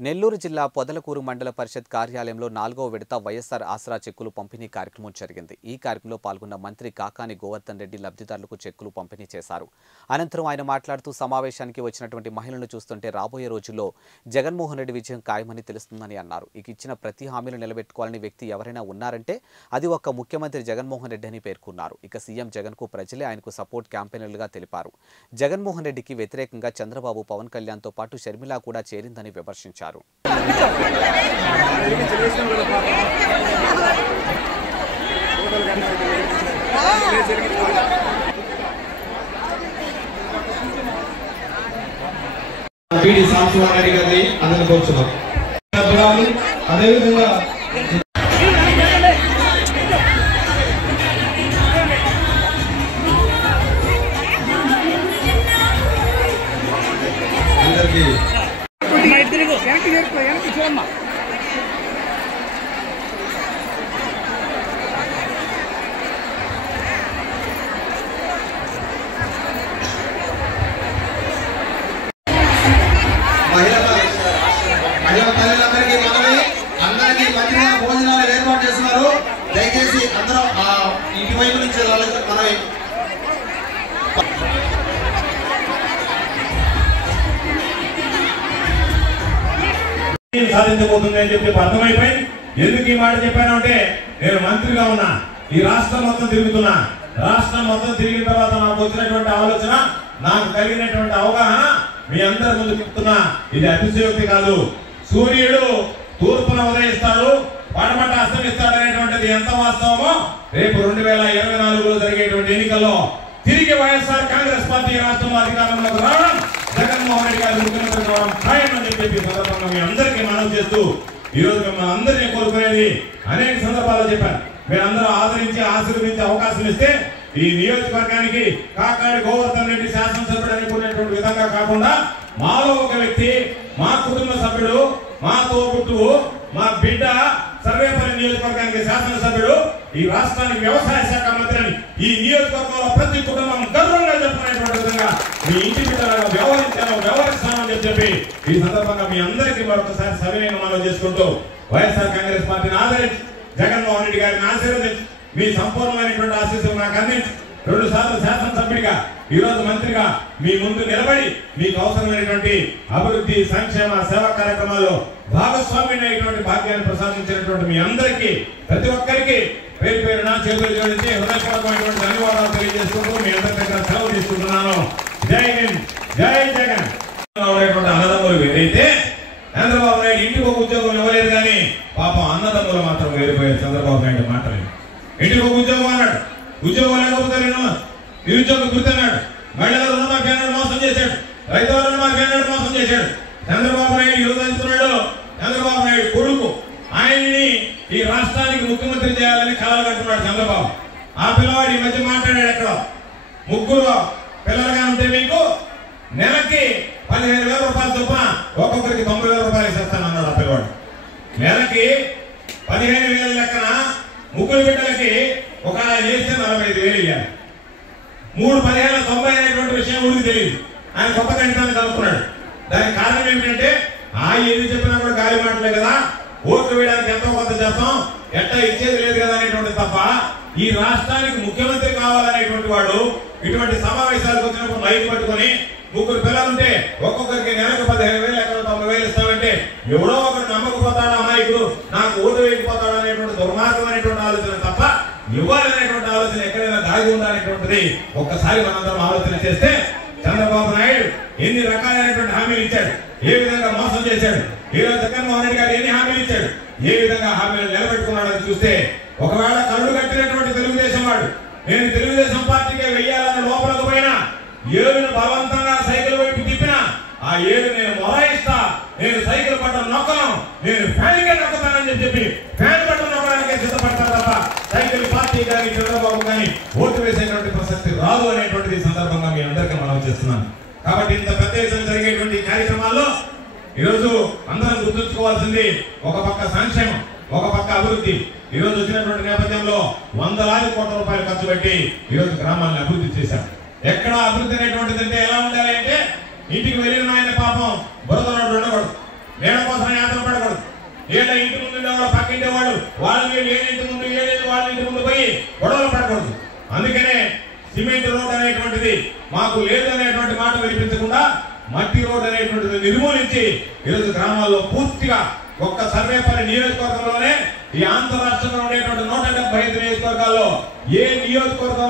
నెల్లూరు జిల్లా పొదలకూరు మండల పరిషత్ కార్యాలయంలో 4వ విడత వైఎస్ఆర్ ఆసరా చెక్కులు పంపిణీ కార్యక్రమం జరిగింది. ఈ కార్యక్రమంలో పాల్గొన్న మంత్రి కాకాని గోవర్ధన్ రెడ్డి లబ్ధిదారులకు చెక్కులు పంపిణీ చేశారు. అనంతరం ఆయన మాట్లాడుతూ సమావేశానికి వచ్చినటువంటి మహిళలను చూస్తుంటే రాబోయే రోజుల్లో జగన్మోహన్ రెడ్డి విజయం ఖాయమని తెలుస్తుందని అన్నారు. ఇచ్చిన ప్రతి హామీలు నిలబెట్టుకోవాలని వ్యక్తి ఎవరైనా ఉన్నారంటే అది ఒక్క ముఖ్యమంత్రి జగన్మోహన్ రెడ్డి అని పేర్కొన్నారు. సీఎం జగన్కు ప్రజలే ఆయనకు సపోర్ట్ క్యాంపెయినర్లుగా తెలిపారు. జగన్మోహన్ రెడ్డికి వ్యతిరేకంగా చంద్రబాబు, పవన్ కళ్యాణ్తో పాటు షర్మిల కూడా చేరిందని విమర్శించారు. అదేవిధంగా అందరికీ మహిళా తల్లులందరికీ మనవి, అందరికీ మంచిగా భోజనాలు ఏర్పాటు చేస్తున్నారు. దయచేసి అందరూ ఇటువైపు నుంచి మనవి. సాధించబోతుంది అని చెప్పి అర్థమైపోయింది. ఎందుకు ఈ మాట చెప్పానంటే, నేను మంత్రిగా ఉన్నా, ఈ రాష్ట్రం మొత్తం తిరుగుతున్నా. రాష్ట్రం మొత్తం తిరిగిన తర్వాత నాకు వచ్చినటువంటి ఆలోచన, నాకు కలిగినటువంటి అవగాహన మీ అందరి ముందు చెప్తున్నా. ఇది అతిశయోక్తి కాదు. సూర్యుడు తూర్పున ఉదయిస్తాడు, పడమట అస్తమిస్తాడు అనేటువంటిది ఎంత వాస్తవమో రేపు 2024లో జరిగేటువంటి ఎన్నికల్లో తిరిగి వైఎస్ఆర్ కాంగ్రెస్ పార్టీ రాష్ట్రంలో అధికారంలోకి రావడం, జగన్మోహన్ రెడ్డి గారు ముఖ్యమంత్రి కావడం ఖాయం అని చెప్పి సందర్భంగా మీ అందరికీ మనవి చేస్తూ ఈ రోజు మిమ్మల్ని అందరినీ కోరుకునేది అనేక సందర్భాల్లో చెప్పాను. మీరందరూ ఆదరించి ఆశీర్వదించే అవకాశం ఇస్తే ఈ నియోజకవర్గానికి కాకాని గోవర్ధన్ రెడ్డి శాసనసభ్యుడు అనుకునేటువంటి విధంగా కాకుండా మాలో ఒక వ్యక్తి, మా కుటుంబ సభ్యుడు, మా తోబుట్టువు, మా బిడ్డ సర్వేపల్లి నియోజకవర్గానికి శాసనసభ్యుడు, ఈ రాష్ట్రానికి వ్యవసాయ శాఖ మంత్రి అని ఈ నియోజకవర్గంలో ప్రతి కుటుంబం గర్వంగా చెప్పుకునేటువంటి విధంగా మీ ఇంటి బిడ్డలను వ్యవహరిస్తామని చెప్పి ఈ సందర్భంగా మీ అందరికీ మరొకసారి సవినయంగా మనవి చేసుకుంటూ వైఎస్ఆర్ కాంగ్రెస్ పార్టీని ఆదరించి జగన్మోహన్ రెడ్డి గారిని ఆశీర్వదించి మీ సంపూర్ణమైనటువంటి ఆశీస్సులు నాకు అందించి 2 సార్లు శాసనసభ్యుడిగా ఈ రోజు మంత్రిగా మీ ముందు నిలబడి మీకు అవసరమైనటువంటి అభివృద్ధి, సంక్షేమ, సేవా కార్యక్రమాల్లో భాగస్వామ్యమైనటువంటి భాగ్యాన్ని ప్రసాదించినటువంటి మీ అందరికీ, ప్రతి ఒక్కరికి పేరు పేరున చేతులు జోడించి హృదయపూర్వకమైనటువంటి ధన్యవాదాలు తెలియజేసుకుంటూ మీ అందరి దగ్గర సెలవు తీసుకుంటున్నాను. జై హింద్, జై జగన్. అన్నదమ్ములు వేరైతే చంద్రబాబు నాయుడు ఇంటికి ఒక ఉద్యోగం ఇవ్వలేదు, కానీ పాపం అన్నదమ్ములు మాత్రం వేరిపోయారు. చంద్రబాబు నాయుడు మాట్లాడి ఇంటికి ఒక ఉద్యోగం అన్నాడు, ఉద్యోగం లేకపోతే నిరుద్యోగం గుర్తున్నాడు, మహిళల రుణమాఫీ అన్నాడు, మోసం చేశాడు, రైతుల రుణమాఫీ అన్నాడు, మోసం చేశాడు. చంద్రబాబు నాయుడు ఈరోజు అంటున్నాడు, చంద్రబాబు నాయుడు కొడుకు ఆయన్ని ఈ రాష్ట్రానికి ముఖ్యమంత్రి చేయాలని కలలు కంటున్నాడు చంద్రబాబు. ఆ పిల్లవాడు ఈ మధ్య మాట్లాడాడు, ఎక్కడ 3 పిల్లలుగా ఉంటే మీకు నెలకి 15,000 రూపాయలు చొప్పున ఒక్కొక్కరికి 90,000 రూపాయలు ఇస్తాను అన్నాడు ఆ పిల్లవాడు. నెలకి 15,000 లెక్కన 3 బిడ్డలకి ఒక చేస్తే 45,000 ఇవ్వాలి. 3 15 90 అనేటువంటి విషయం ఊరికి తెలియదు. ఆయన కొత్త గణితాన్ని కలుపుకున్నాడు. దానికి కారణం ఏమిటంటే ఏది చెప్పినా కూడా గాలి మాటలే కదా, ఓట్లు వేయడానికి ఎంతో కొంత చేస్తాం, ఎట్టా ఇచ్చేది లేదు కదా అనేటువంటి తప్ప ఈ రాష్ట్రానికి ముఖ్యమంత్రి కావాలనేటువంటి వాడు ఇటువంటి సమావేశాలకు వచ్చినప్పుడు మైక్ పట్టుకొని 3 పిల్లలుంటే ఒక్కొక్కరికి నెలకు 15,000 ఎక్కడ 90,000 ఇస్తామంటే ఎవడో ఒకటి నమ్మకపోతాడా నాయకుడు, నాకు ఓటు వేయకపోతాడు అనేటువంటి దుర్మార్గమైనటువంటి ఆలోచన తప్ప ఇవ్వాలనేటువంటి ఆలోచన ఎక్కడైనా దాగి ఉండాలనేటువంటిది ఒక్కసారి మనందరం ఆలోచన చేస్తే చంద్రబాబు నాయుడు ఎన్ని రకాలైనటువంటి హామీలు ఇచ్చాడు, ఏ విధంగా మోసం చేశాడు, ఈరోజు జగన్మోహన్ రెడ్డి గారు ఎన్ని హామీలు ఇచ్చాడు, ఏ విధంగా హామీలు నిలబెట్టుకున్నాడని చూస్తే ఒకవేళ కళ్ళు కట్టినటువంటి తెలుగుదేశం వాడు నేను తెలుగుదేశం పార్టీకే వెయ్యాలని లోపలకు పోయినా, ఏడును బలవంతంగా సైకిల్ వైపు తిప్పినా ఆ ఏడు నేను మొరాయిస్తా, నేను సైకిల్ బట్టలు నొక్కను, నేను ఫ్యాన్కే నొక్కుతానని చెప్పి ఫ్యాన్ బట్టలు నొక్కడానికే సిద్ధపడతాను తప్ప సైకిల్ పార్టీ కానీ చంద్రబాబు కానీ ఓటు వేసేటువంటి ప్రసక్తి రాదు అనేటువంటిది సందర్భంగా మీ అందరికీ మనం చేస్తున్నాను. కాబట్టి ఇంత పెద్ద ఎత్తున జరిగేటువంటి కార్యక్రమాల్లో ఈరోజు అందరం గుర్తుంచుకోవాల్సింది ఒక పక్క సంక్షేమం, ఒక పక్క అభివృద్ధి. ఈ రోజు వచ్చినటువంటి నేపథ్యంలో 100,000 కోట్ల రూపాయలు ఖర్చు పెట్టి ఈ రోజు గ్రామాలను అభివృద్ధి చేశారు. ఎక్కడ అభివృద్ధి అనేటువంటిది అంటే ఎలా ఉండాలి అంటే ఇంటికి వెళ్ళిన ఆయన పాపం బురద రోడ్డు ఉండకూడదు, నీడ కోసం వీళ్ళ ఇంటి ముందు ఉండేవాళ్ళు పక్కింటే వాళ్ళు వాళ్ళ ఇంటి ముందు ఏదైతే వాళ్ళ ఇంటి ముందు పోయి గొడవలు పడకూడదు. అందుకనే సిమెంట్ రోడ్ అనేటువంటిది మాకు లేదు అనేటువంటి మాట వినిపించకుండా మట్టి రోడ్ అనేటువంటిది నిర్మూలించి ఈరోజు గ్రామాల్లో పూర్తిగా ఒక్క సర్వేపల్లి నియోజకవర్గంలోనే ఈ ఆంధ్ర రాష్ట్రంలో ఉండేటువంటి 175 నియోజకవర్గాల్లో ఏ నియోజకవర్గంలో